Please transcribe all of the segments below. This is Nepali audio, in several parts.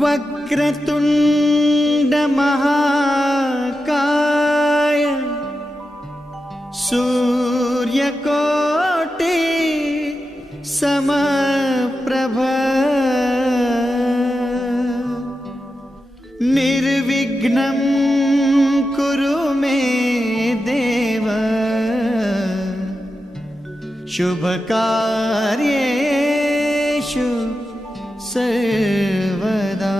वक्रतुंड महाकाय सूर्यकोटि समप्रभ निर्विघ्नं कुरु मे देव शुभकार्येषु सर्वदा।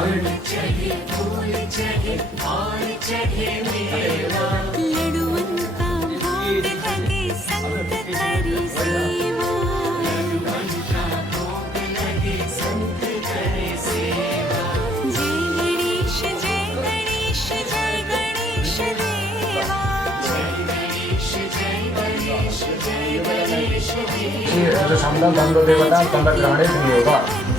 लडुअन का भोग लगे संत करी सेवा जय गणेश जय गणेश जय गणेश देवा छन्द दण्ड देवता दण्ड ग्रहणे विनियोग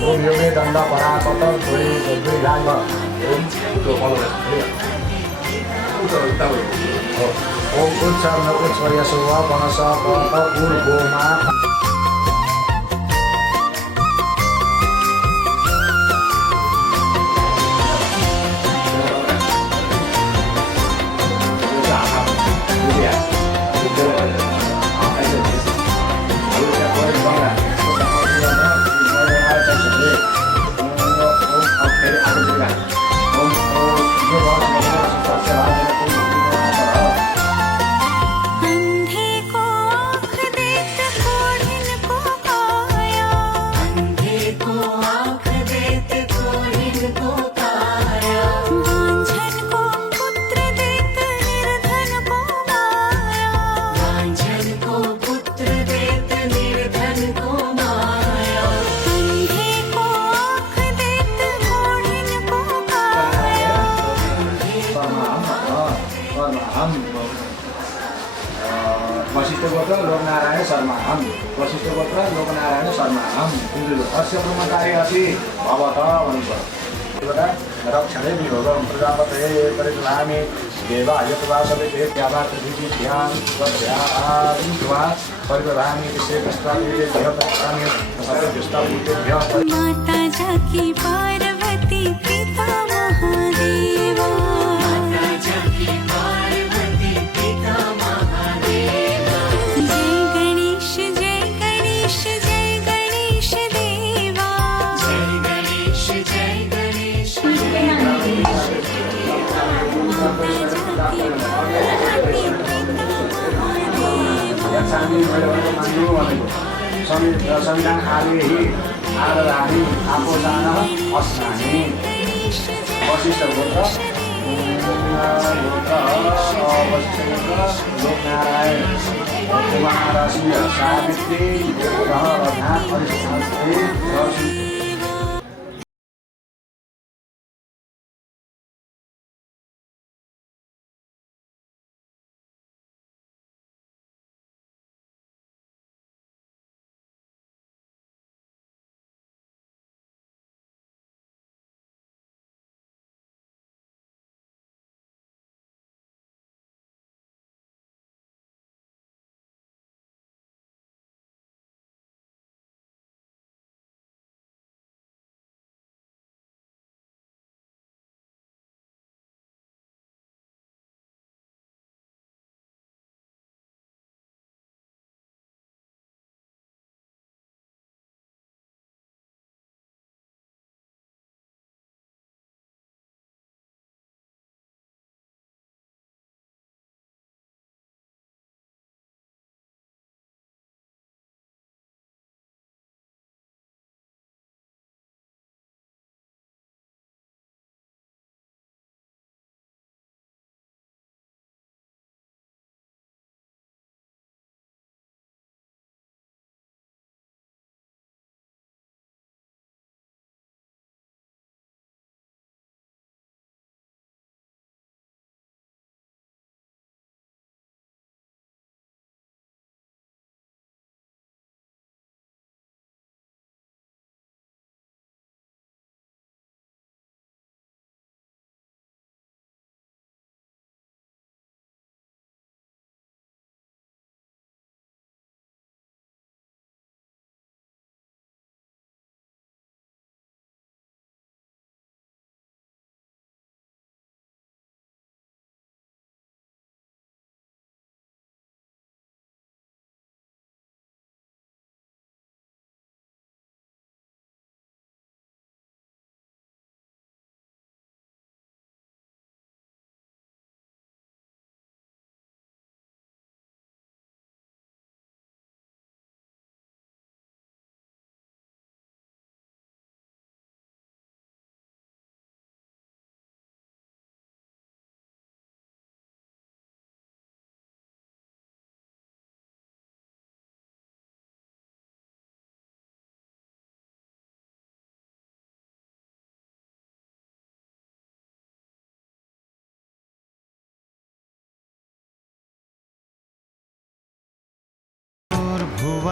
ओम योगे दण्ड परापत द्वै द्वैराङ्ग ओम उच्च नकुच्छ यशोव वनस कप पूर्वोमा अंधे को आँख देत कोढ़िन को काया वांझन को पुत्र देत निर्धन को माया अंधे को आँख देत कोढ़िन को काया वशिष्ठ गोत्र लोकनारायण शर्मा हम वशिष्ठ गोत्र लोकनारायण शर्मा हम अस्य ब्रह्मचारी असि भवत देवता रक्षणे विभोगं प्रजापतये परिगृहामि देवा यतवासवे देव्यावा पृथिवीभ्यां स्वध्यात्वा परिगृहामि विशेषस्त्वादिते देवतानि सर्वदुष्टाभूतेभ्यः माता जाकी पार्वती पिता महादेवा जय गणेश जय गणेश जय गणेश देवा संविधान आलेहि आदराणि आपोषाण अस्नानि वशिष्ठ गोत्र लोकनारायण कुमारस्य सावित्री ग्रह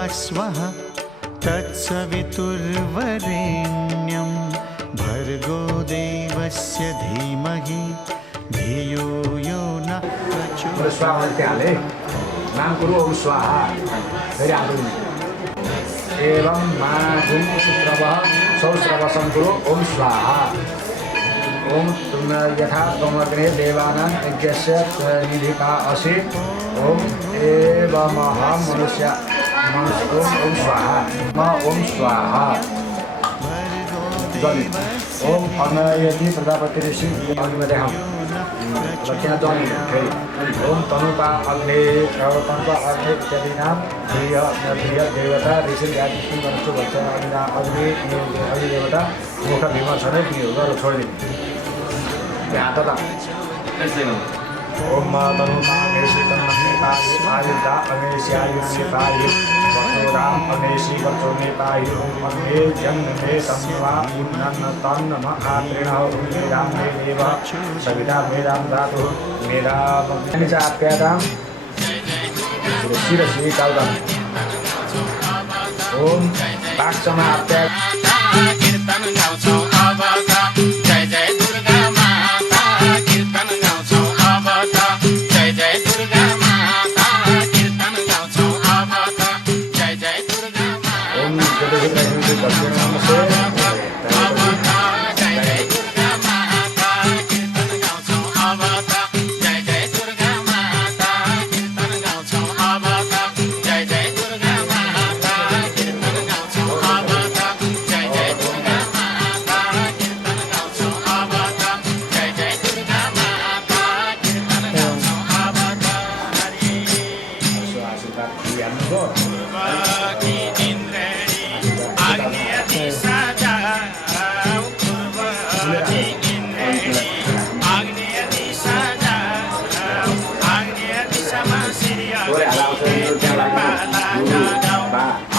स्वः तत्सवितुर्वरेण्यं भर्गो देवस्य धीमहि धियो यो न प्रचोदयात्। नाम कुरु ओम स्वाहा। एवं माघुं शुक्रवः सौश्रवसं कुरु ओम स्वाहा। ओम यथा त्वमग्ने देवानां यज्ञस्य निधिका असि। ओम एवमहं मनुष्य ओम स्वाहा। ओम स्वाहा। ओम अनयति प्रजापति ऋषि अग्निदेहम् लक्ष्य जनि ओम तनुपा अग्नि तनुपा अग्नि इत्यादीनां प्रिय देवता ऋषि आदि वस्तु बच्चा अग्नि देवता मुख विमर्शन प्रिय छोडिदिनु यहाँ त ओम तनुपा अग्नेशी तन्मन्यता आयुधा अग्नेशी आयुष्यपायु वक्षोराम अग्नेशी वक्षोमे पायु ओम अग्ने जन्मे संवा उन्नन्न तन्न महात्रिणः मेदां मे देव सविता मेदां धातु मेदां चाप्यादां शिरसि काल्दम् ओम पाक्षमाप्या कीर्तन गाउँछौँ अब त जय जय दुर्गा माता कीर्तन गाउँछौँ अब त जय जय दुर्गा माता कीर्तन गाउँछौँ अब त जय जय दुर्गा माता ओम जय जय दुर्गा माता जय जय दुर्गा माता कीर्तन गाउँछौँ अब त जय जय दुर्गा माता कीर्तन गाउँछौँ अब त जय जय दुर्गा माता कीर्तन गाउँछौँ अब त जय जय दुर्गा माता कीर्तन गाउँछौँ अब त जय जय दुर्गा माता कीर्तन गाउँछौँ अब त हरि आशीर्वाद दिएको पूर्वकी इन्द्रेणी आग्नेयति सजाऊ पूर्वकी इन्द्रेणी आग्नेयति सजाऊ आग्नेयति समशिर्य तिरपाला जगाऊ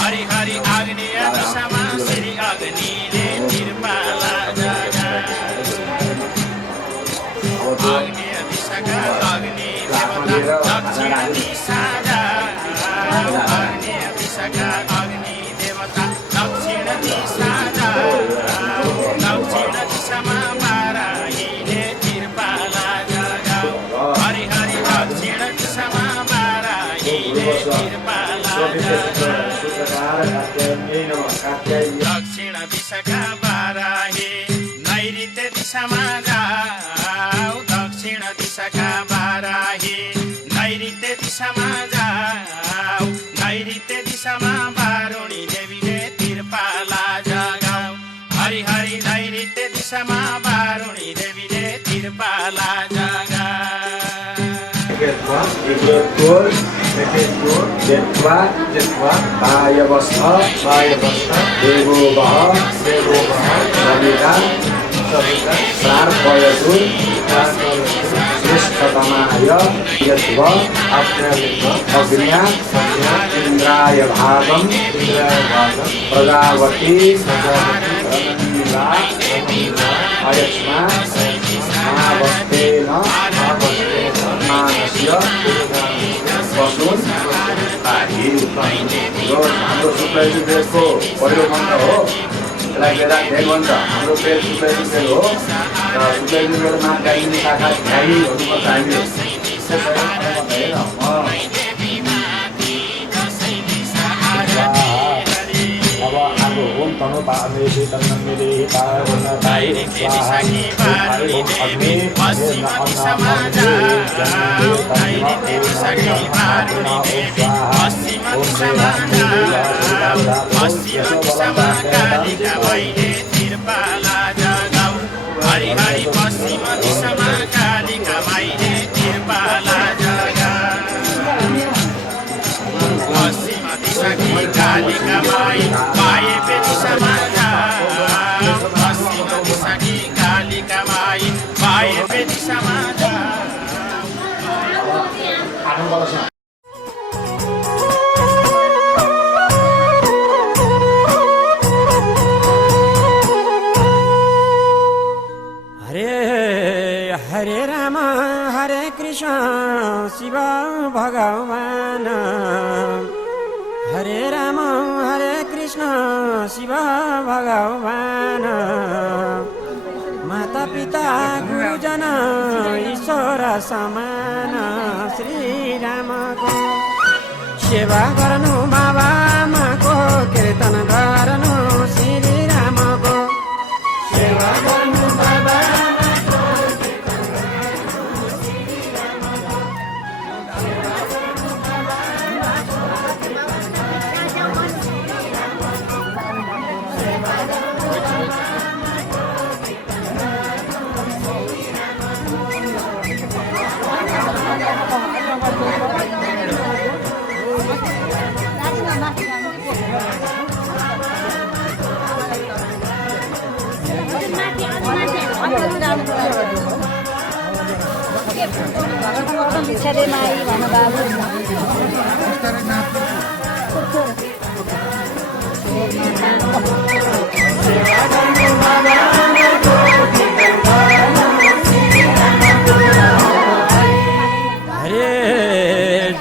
हरि हरि आग्नेयति समशिर्य अग्निले तिरपाला जगाऊ आग्नेय दिशाका अग्नि देवता दक्षिण दिशा जाऊ आग्नेय दिशाका अग्नि देवता दक्षिण दिशा जाऊ दक्षिण दिशामा बाराहीले तिरपाला जगाऊ हरि हरि दक्षिण दिशामा बाराहीले तिरपाला जगाऊ दक्षिण दिशाका बाराही नैऋत्य दिशामा जाऊ दक्षिण दिशाका बाराही नैऋत्य दिशामा जाऊ नैऋत्य दिशामा बारुणी देवीले तिरपाला जगाऊ हरि हरि नैऋत्य दिशामा बारुणी देवीले तिरपाला जगाऊ जेत्वा वायवस्थ देवो वः सविता प्रार्पयतु श्रेष्ठतमाय यस्व अग्न्या इन्द्राय भागं प्रजावती अयस्मा महावस्तेन मानस्य पशुन् पाहि। हाम्रो शुक्लयजुर्वेदको पहिलो मन्त्र हो। यसलाई वेदान्त ध्यान भन्छ। हाम्रो वेद शुक्लयजुर्वेद हो र शुक्लयजुर्वेदमा गाइने शाखा ध्यायीहरूमा हामीले अब आगो ओम तनुपा अग्नेशी तन्मन्यते नैऋत्य दिशाकी बारुणी देवी पश्चिम दिशामा जाऊ नैऋत्य दिशाकी बारुणी देवी पश्चिम दिशामा जाऊ पश्चिम दिशामा कालिका माईले तिरपाला जगाऊ हरि हरि पश्चिम दिशामा कालिका माईले तिरपाला जगाऊ पश्चिम दिशाकी कालिका माई वायव्य दिशामा जाऊ पश्चिम दिशाकी कालिका माई वायव्य दिशामा जाऊ हरे राम हरे कृष्ण शिव भगवान हरे राम शिव भगवान माता पिता गुरुजन ईश्वर समान श्रीरामको सेवा गर्नु बाबामाको कीर्तन गर्नु श्रीरामको सेवा गर्नु बाबामाको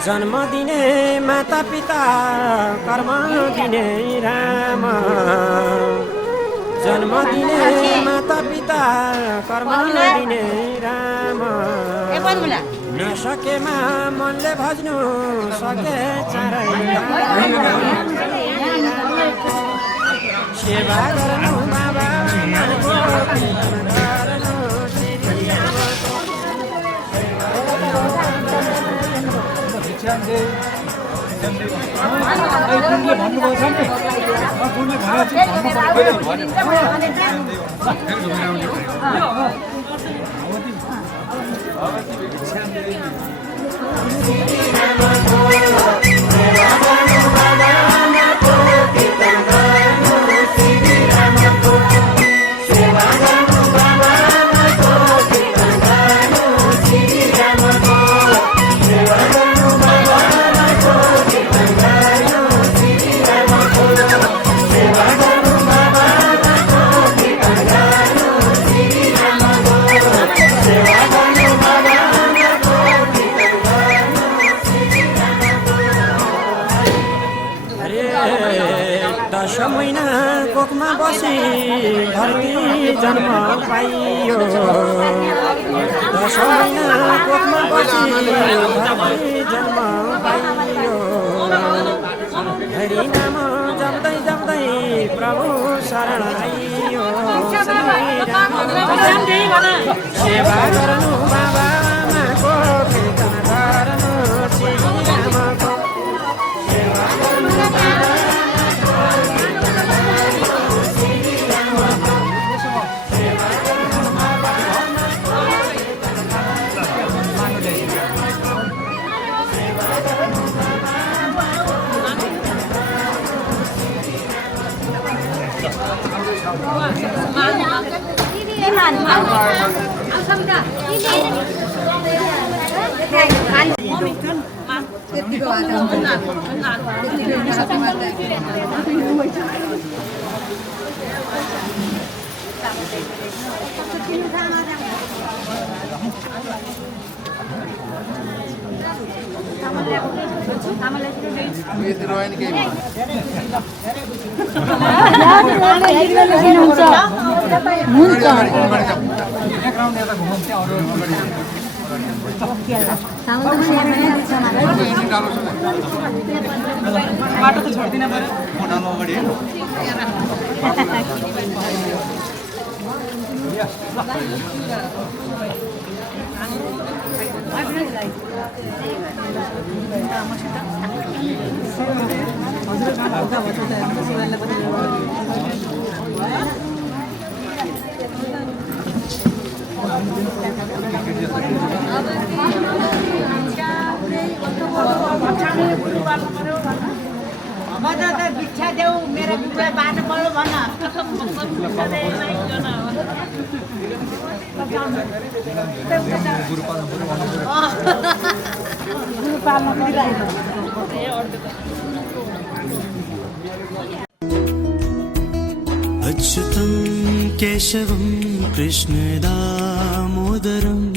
जन्म दिने माता पिता कर्म दिने राम जन्म दिने माता पिता कर्म दिने राम नसकेमा मनले भज्नु सके चाँडै सेवा गर्नु बाबा दश महिना कोखमा बसी धरती जन्म पाइयो दश महिना कोखमा बसी धरती जन्म पाइयो हरि नाम जप्दै जप्दै प्रभु शरण आइयो सेवा गर्नु बाबामाको कीर्तन गर्नु श्रीरामको सेवा गर्नु बाटो त छोड्दिन भिक्षा देऊ मेरो बुढा बाटो पऱ्यो भन अच्युतं केशवं कृष्ण दामोदरम्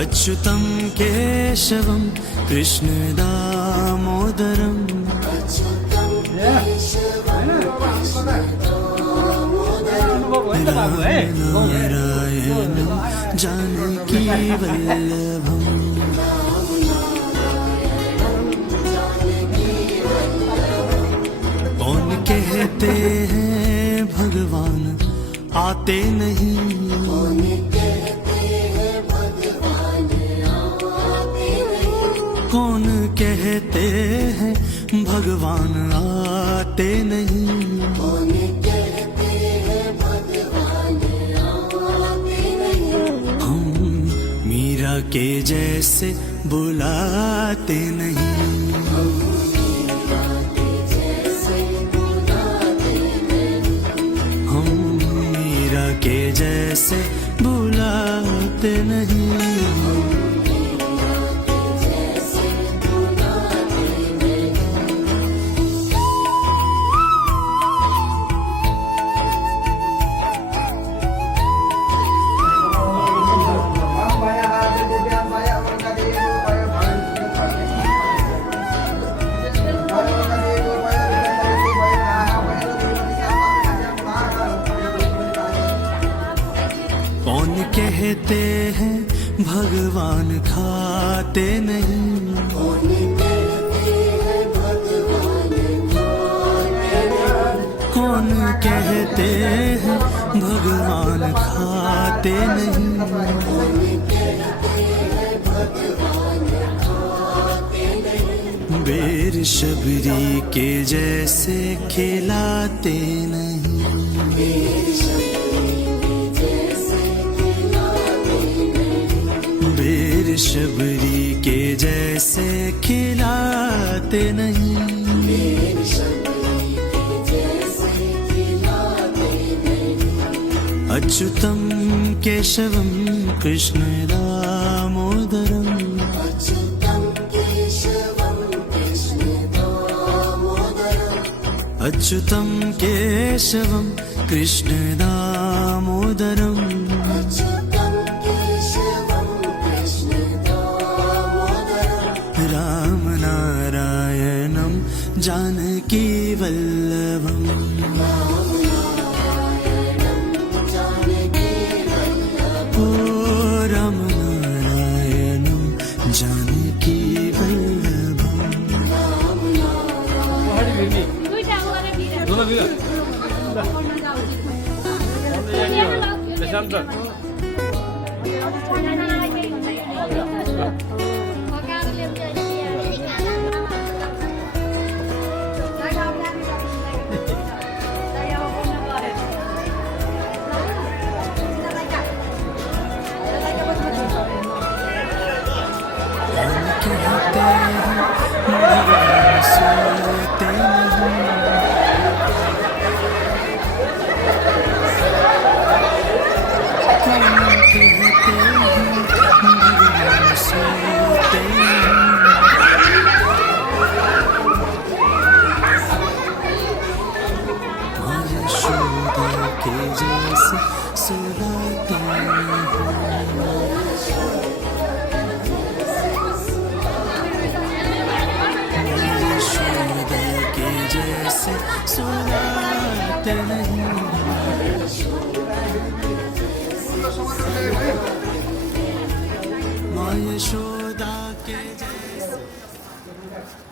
अच्युतं केशवं कृष्ण दामोदरम नारायणं जानकी वल्लभम। कौन कहते हैं भगवान आते नहीं, कौन कहते हैं भगवान आते नहीं, हम मीरा के जैसे बुलाते नहीं, हम मीरा के जैसे बुलाते नहीं। कौन कहते हैं भगवान खाते नहीं, कौन कहते हैं भगवान खाते नहीं, बेर शबरी के जैसे खिलाते नहीं, बेर शबरी के जैसे खिलाते नहीं, अच्युतम केशवम कृष्ण दामोदरम, अच्युतम केशवम कृष्ण दामोदरम, राम नारायणं जानकी वल्लभम। ओ राम नारायणं जानकी वल्लभम।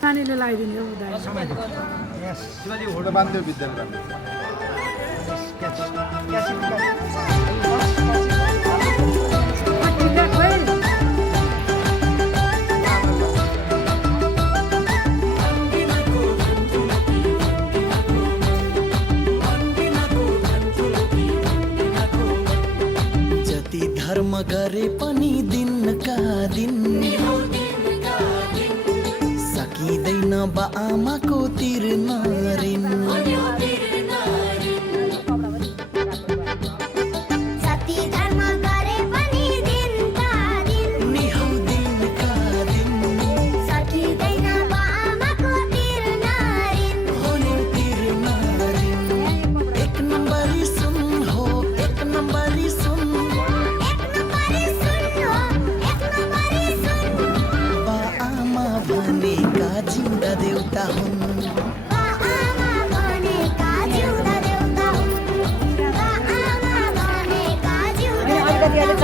नानीले लगाइदिने हो दाइ। शिवाजी फोटो बाँध्यो विद्यालय जति धर्म गरे पनि दिनका दिन सकिँदैन बा आमाको तिर्न ऋण। सती धर्म गरे पनि दिनका दिन निहौ दिनका दिन सकिँदैन बामाको तिर्न ऋण। हो नि तिर्न ऋण। एक नम्बरी सुन हो एक नम्बरी सुन, एक नम्बरी सुन हो एक नम्बरी सुन। बा आमा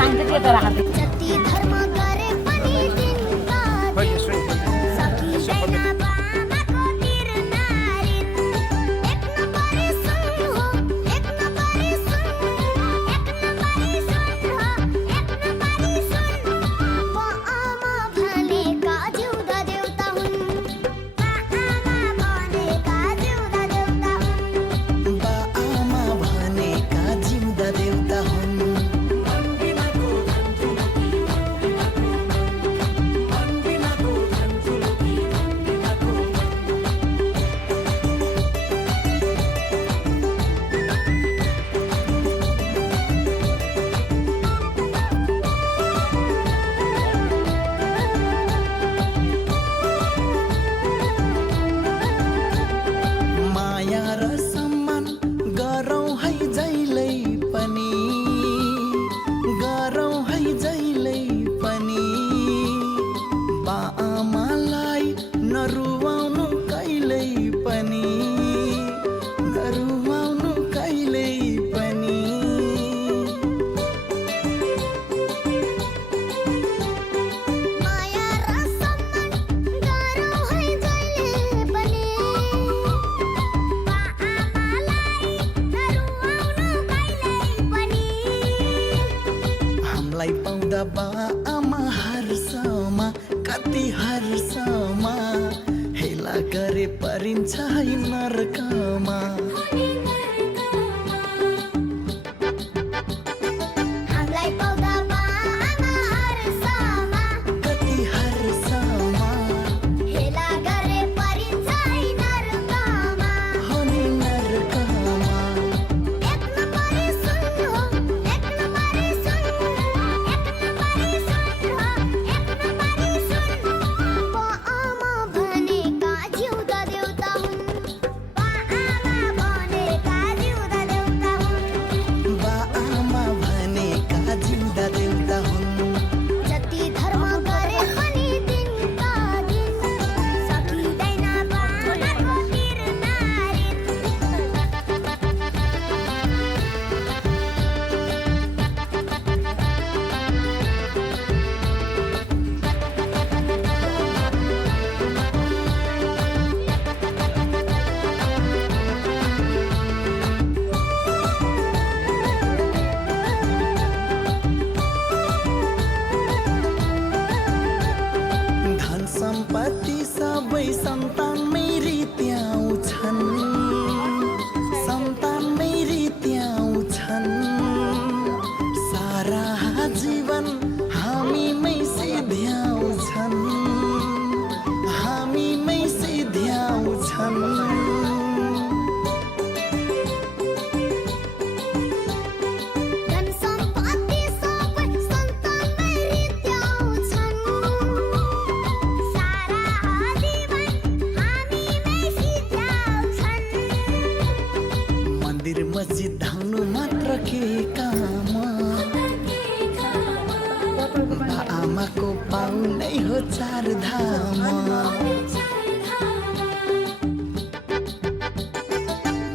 जति धर्म गरे पनि दिनका दिन सकिँदैन बामाको तिर्नारिन एक नम्बरी सुन हो एक नम्बरी सुन एक नम्बरी सुन हो एक नम्बरी सुन बाआमा भनेका जिउँदा देउता हुन् बाआमा भनेका जिउँदा देउता हुन् बाआमा भनेका जिउँदा देउता हुन् माया र सम्मान गरौँ है जहिल्यै पनि गरौँ है जहिल्यै पनि बाआमालाई नरुवाउनु कहिल्यै पनि नरुवाउनु कहिल्यै पनि माया र सम्मान गरौँ है जहिले पनि बाआमालाई नरुवाउनु कहिल्यै पनि हामीलाई पाउँदा बाआमा हर्षमा कति हर्षमा हेला गरे परिन्छ है नरकमा हामीलाई पाउँदा बाआमा हर्षमा कति हर्षमा हेला गरे परिन्छ है नरकमा हो नि नरकमा एक नम्बरी सुन हो एक नम्बरी सुन एक नम्बरी सुन हो एक नम्बरी सुन बाआमा भनेका जिउँदा देउता हुन् बाआमा भनेका जिउँदा देउता हुन् बाआमा भनेका जिउँदा देउता हुन् जति धर्म गरे पनि दिनका दिन सकिँदैन बामाको तिर्नारिन धन सम्पत्ति सबै सन्तानमै रित्याउँछन् सन्तानमै रित्याउँछन् सारा जीवन हामीमै सिध्याउँछन् हामीमै सिध्याउँछन् धन सम्पत्ति सबै सन्तानमै रित्याउँछन् सारा जीवन हामीमै सिध्याउँछन् मन्दिर मस्जिद धाउनु मात्र के काम आमाको पाउनै हो चार धाम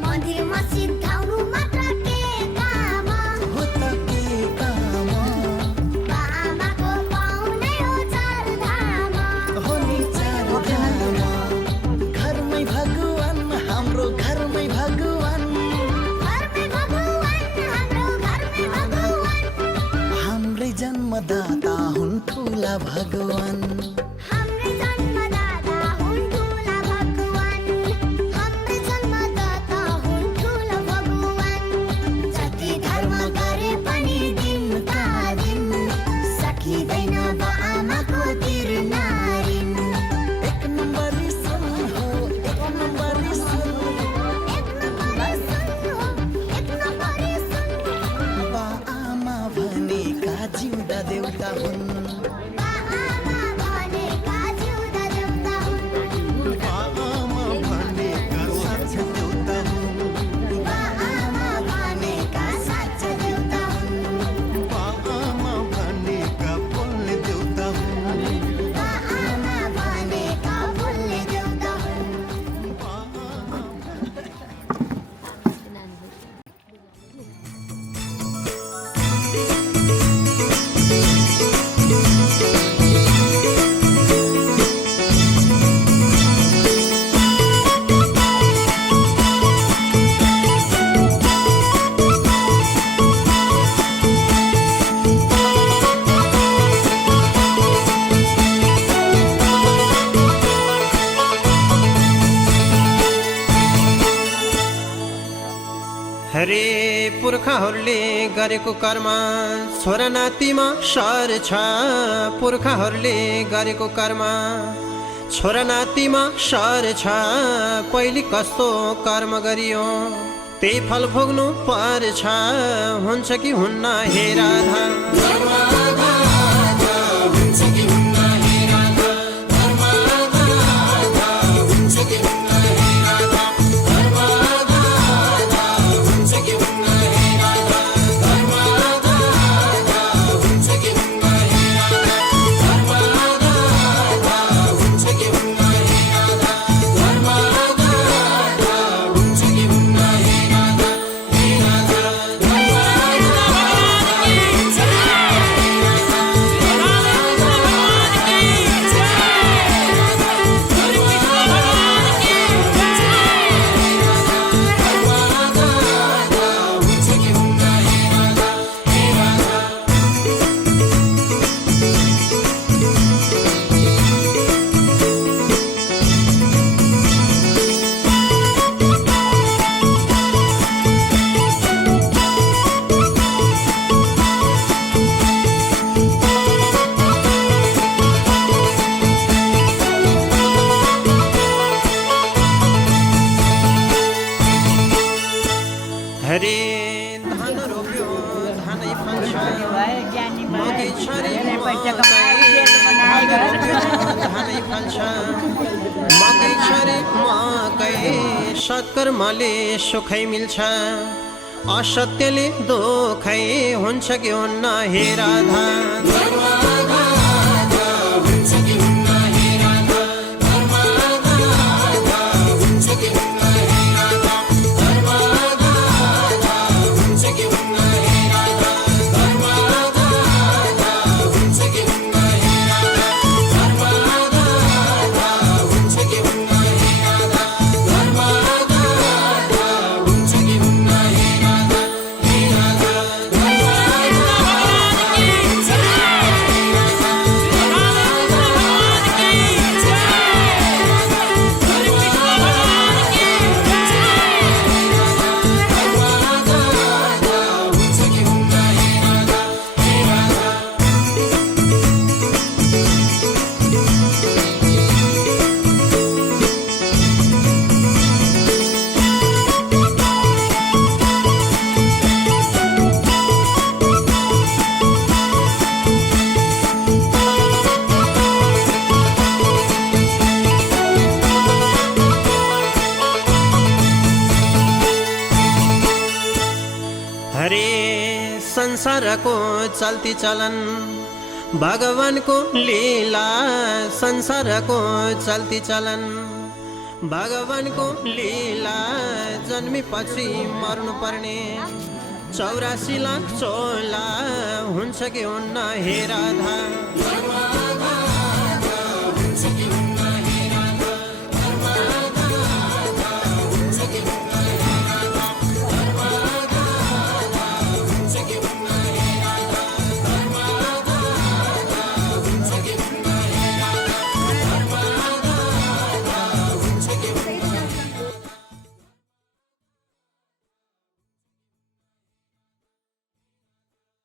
मन्दिर मस्जिद धाउनु मात्र के काम हो त के काम बाआमाको पाउनै हो चार धाम हो नि चार धाम घरमै भगवान हाम्रो घरमै भगवान घरमै भगवान हाम्रो घरमै भगवान हाम्रै जन्मदाता हुन् ठुला भगवान हाम्रै जन्मदाता हुन् ठुला भगवान हाम्रै जन्मदाता हुन् ठुला भगवान जति धर्म गरे पनि दिनका दिन सकिँदैन बाआमाको तिर्नारिन एक नम्बरी सुन हो एक नम्बरी सुन एक नम्बरी सुन हो एक नम्बरी सुन बाआमा भनेका जिउँदा देउता हुन् बाआमा भने हरे पुर्खाहरूले गरेको कर्म छोरा नातिमा सर्छ पुर्खाहरूले गरेको कर्म छोरा नातिमा सर्छ पहिले कस्तो कर्म गरियो त्यही फल भोग्नु पर्छ हुन्छ कि हुन्न हे राधा हरे धान रोप्यो धानै फल्छ मकै छरे धानै फल्छ मकै छरे मकै सत्कर्मले सुखै मिल्छ असत्यले दुखै हुन्छ कि हुन्न हे राधा हरे संसारको चल्ती चलन भगवानको लीला संसारको चल्ती चलन भगवानको लीला जन्मेपछि मर्नु पर्ने 84 लाख चोला हुन्छ कि हुन्न हे राधा